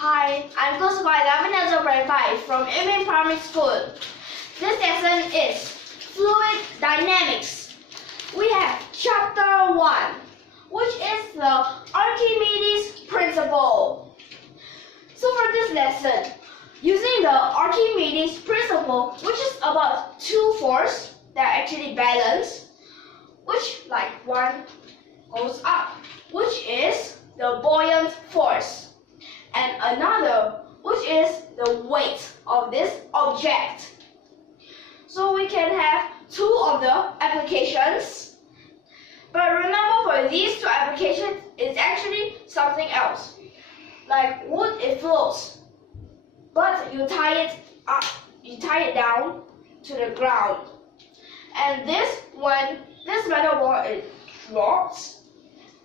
Hi, I'm class 1105 from YUMIN Primary School. This lesson is Fluid Dynamics. We have Chapter 1, which is the Archimedes principle. So for this lesson, using the Archimedes principle, which is about two forces that actually balance, which like one goes up, which is the buoyant force, and another which is the weight of this object. So we can have two of the applications, but remember for these two applications it's actually something else. Like wood, it floats, but you tie it up, you tie it down to the ground. And this, when this metal ball it floats,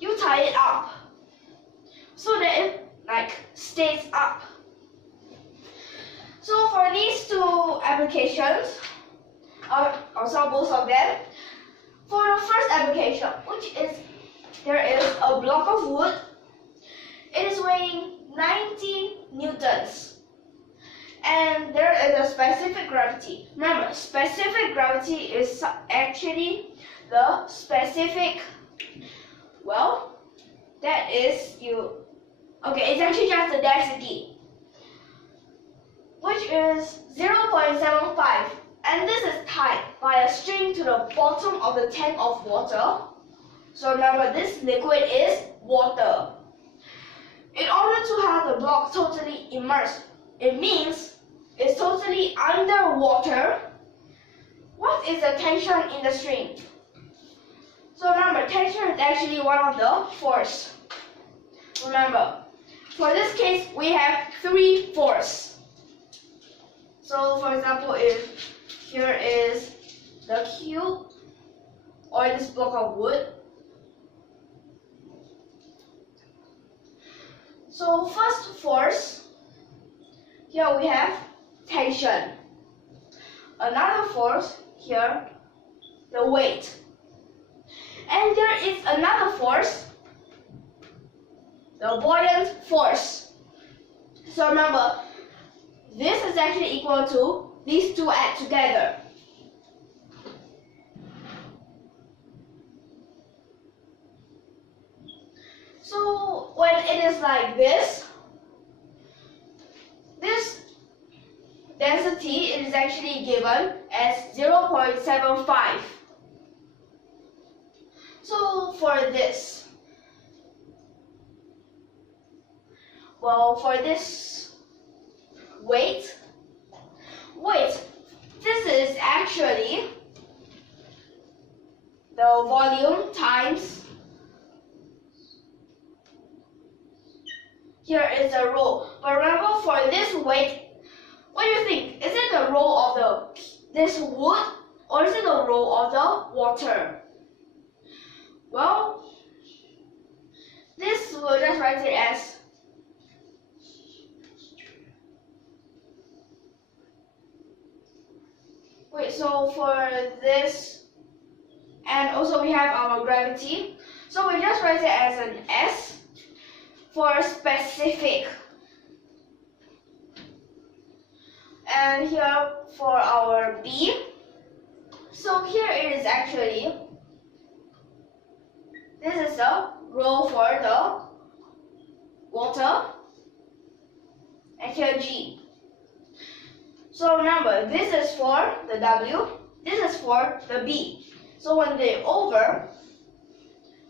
you tie it up so that it stays up. So for these two applications, I'll solve both of them. For the first application, which is there is a block of wood, it is weighing 90 newtons, and there is a specific gravity. Remember, specific gravity is actually the specific, well, that is it's actually just the density, which is 0.75, and this is tied by a string to the bottom of the tank of water. So remember, this liquid is water. In order to have the block totally immersed, it means it's totally underwater. What is the tension in the string? So remember, tension is actually one of the forces. Remember, for this case, we have three forces. So for example, if here is the cube or this block of wood. So first force, here we have tension. Another force, here, the weight. And there is another force, the buoyant force. So remember, this is actually equal to these two add together. So when it is like this density is actually given as 0.75. So for this, well, for this weight, this is actually the volume times, here is the rho. But remember, for this weight, what do you think? Is it the rho of this wood, or is it the rho of the water? Well, this we'll just write it as so for this, and also we have our gravity, so we just write it as an S for specific, and here for our B. So here it is actually, this is the rho for the water, and here G. So remember, this is for the W, this is for the B. So when they're over,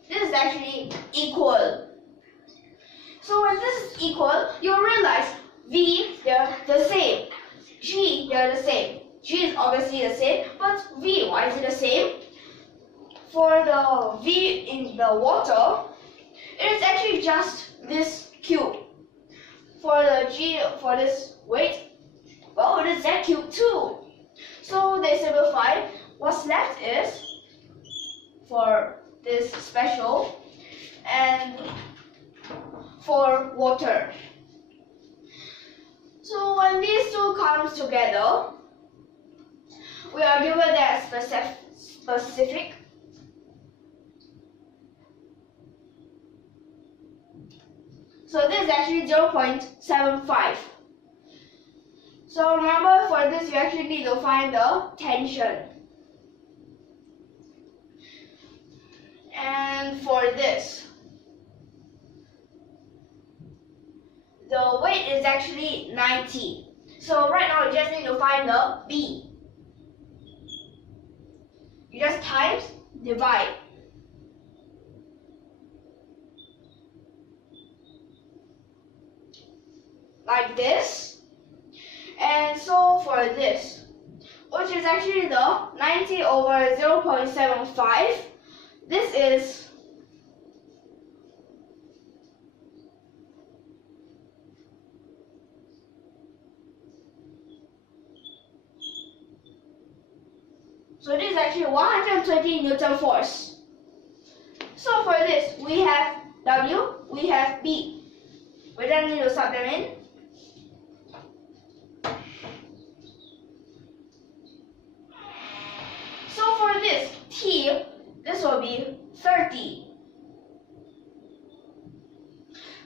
this is actually equal. So when this is equal, you'll realize V, they're the same. G, they're the same. G is obviously the same, but V, why is it the same? For the V in the water, it is actually just this cube. For the G, for this weight, well, it is that cube too. So they simplify. What's left is for this special and for water. So when these two comes together, we are given that specific So this is actually 0.75. So remember, for this you actually need to find the tension. And for this, the weight is actually 90. So right now you just need to find the B. You just times, divide. Like this. And so for this, which is actually the 90 over 0.75, this is actually 120 Newton force. So for this, we have W, we have B. We just need to sub them in. So for this T, this will be 30.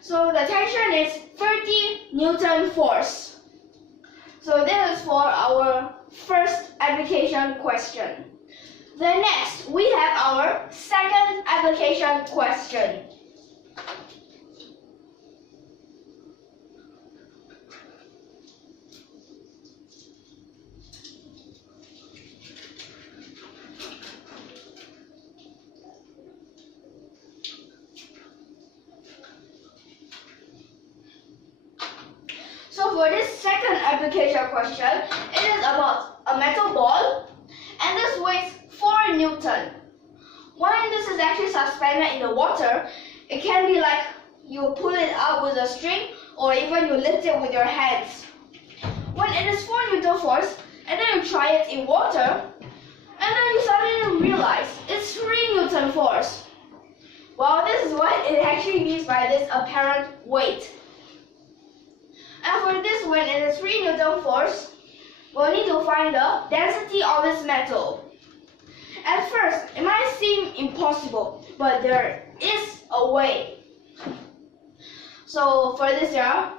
So the tension is 30 Newton force. So this is for our first application question. Then next, we have our second application question. So for this second application question, it is about a metal ball, and this weighs 4 Newton. When this is actually suspended in the water, it can be like you pull it up with a string, or even you lift it with your hands. When it is 4 Newton force, and then you try it in water, and then you suddenly realize it's 3 Newton force. Well, this is what it actually means by this apparent weight. And for this, when it is 3 Newton force, we'll need to find the density of this metal. At first, it might seem impossible, but there is a way. So for this, there are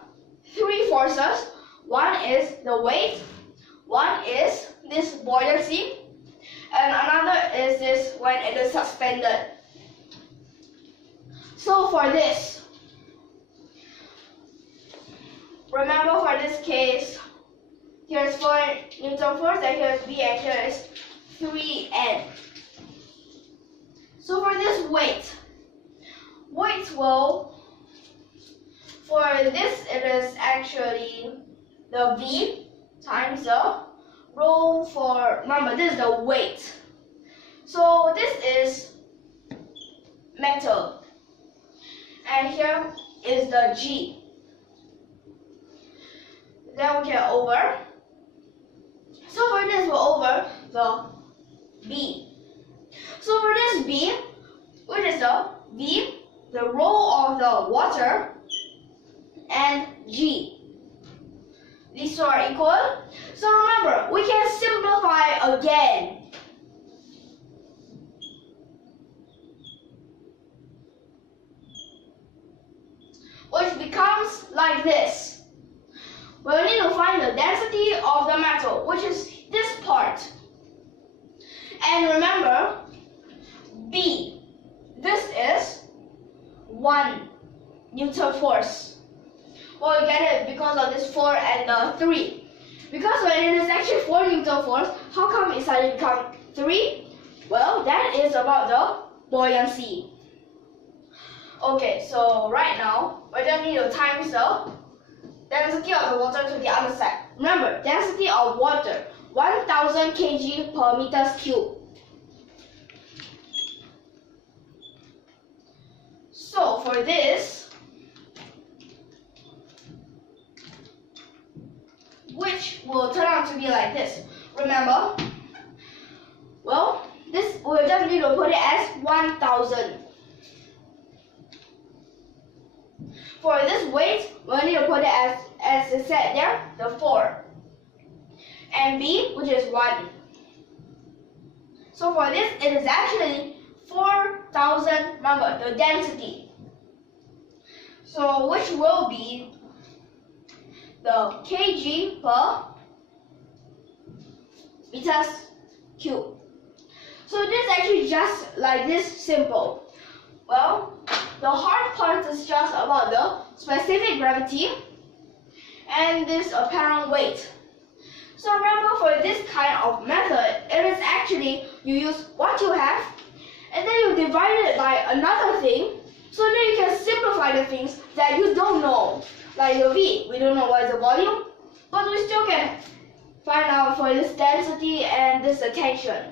3 forces. One is the weight, one is this buoyancy, and another is this when it is suspended. So for this, remember for this case, here's 4 Newton force, and here's B, and here is 3N. So for this weight will, for this it is actually the V times the rho for, remember this is the weight. So this is metal, and here is the G. Then we get over. So for this, we're over the B. So for this B, which is the V, the rho of the water, and G. These two are equal. So remember, we can simplify again. Which becomes like this. We'll need to find the density of the metal, which is this part. And remember, B, this is 1 Newton force. Well, you get it because of this 4 and the 3. Because when it is actually 4 Newton force, how come it suddenly become 3? Well, that is about the buoyancy. Okay, so right now, we just need to times the density of the water to the other side. Remember, density of water, 1000 kg per meters cube. So for this, which will turn out to be like this. Remember, well, this we'll just need to put it as 1000. For this weight, we'll need to put it as it said there, the 4. And B, which is 1. So for this, it is actually 4000, remember, the density. So which will be the kg per meters cube. So this is actually just like this simple. Well, the hard part is just about the specific gravity and this apparent weight. So remember, for this kind of method, it is actually you use what you have and then you divide it by another thing, so that you can simplify the things that you don't know. Like the V, we don't know what is the volume, but we still can find out for this density and this attention.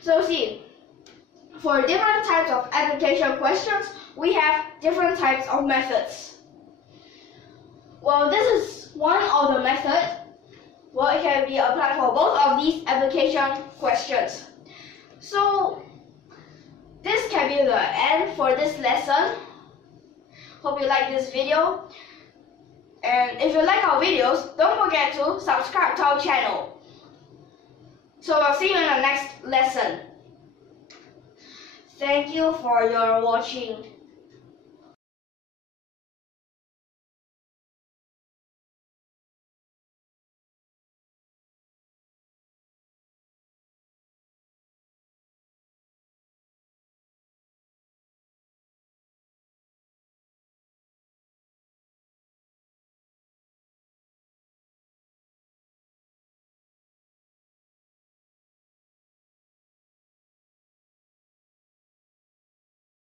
So see, for different types of application questions, we have different types of methods. Well, this is one of the methods. Well, it can be applied for both of these application questions. So this can be the end for this lesson. Hope you like this video. And if you like our videos, don't forget to subscribe to our channel. So I'll see you in the next lesson. Thank you for your watching.